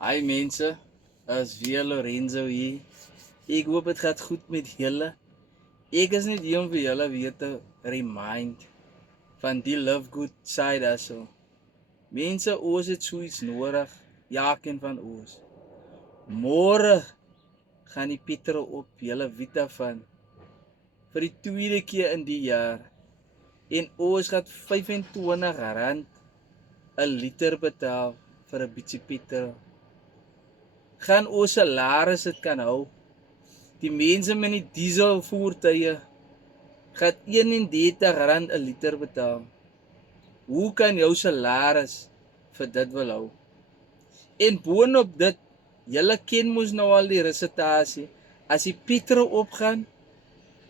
Hi mense, is weer Lorenzo hier. Ek hoop het gaat goed met julle. Ek is net hier om vir julle weer te remind van die love good side aso. Mense, ons het zoiets nodig, jaken van ons. Môre gaan die petrol op, julle weet daarvan. Vir die tweede keer in die jaar. En ons gaat R25 'n liter betaal vir 'n bietjie petrol. Gaan ons salaris dit kan hou. Die mense met die diesel voertuie gaan R31 'n liter betaal. Hoe kan jou salaris vir dit wil hou? En boonop dit, julle ken mos nou al die resitasie. As die petrol opgaan,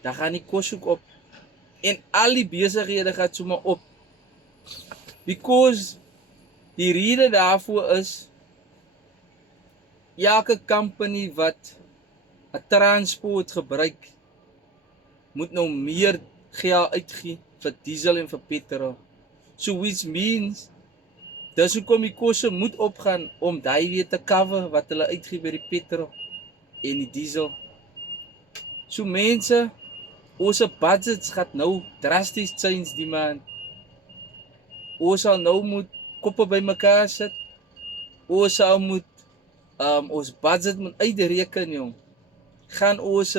dan gaan die kos ook op. En al die besighede gaan sommer op. Because die rede daarvoor is, elke company wat 'n transport gebruik, moet nou meer geld uitgee vir diesel en vir petrol. So which means, dis hoekom die kosse moet opgaan om daai weer te cover wat hulle uitgee by die petrol en die diesel. So mense, ons budgets gaan nou drasties change die maand. Ons sal nou moet koppe bymekaar sit. Ons sal moet ons budget moet uitreken, jong. Gaan ons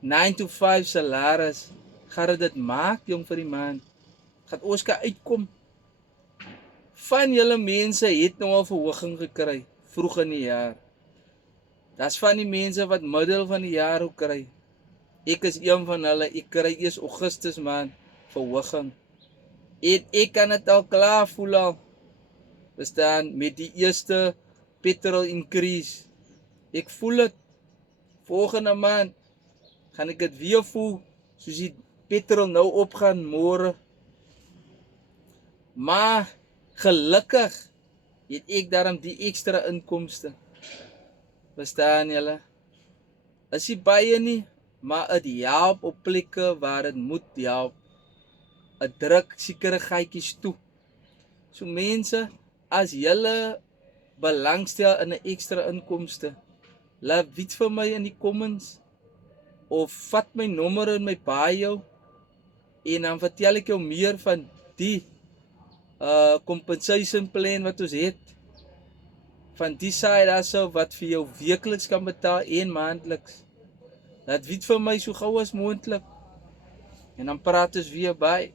9 to 5 salaris, gaan dit maak, jong, vir die maand. Gaan ons kan uitkom. Van julle mense het nou al verhoging gekry vroeg in die jaar. Daar's van die mense wat middel van die jaar ook kry. Ek is een van hulle. Ek kry eers Augustus maand verhoging. En ek kan dit al klaar voel al. Verstaan, met die eerste petrol increase. Ek voel dit. Volgende maand gaan ek dit weer voel, soos die petrol nou opgaan môre. Maar gelukkig het ek daarom die ekstra inkomste. Verstaan julle? Is nie baie nie, maar dit help op plekke waar dit moet help. Dit druk sekere gaatjies toe. So mense, as julle belangstel in 'n ekstra inkomste, laat weet vir my in die comments, of vat my nommer in my bio, en dan vertel ek jou meer van die compensation plan wat ons het, van die side aso wat vir jou weekliks kan betaal en maandeliks. Laat weet vir my so gou as moontlik, en dan praat ons weer by.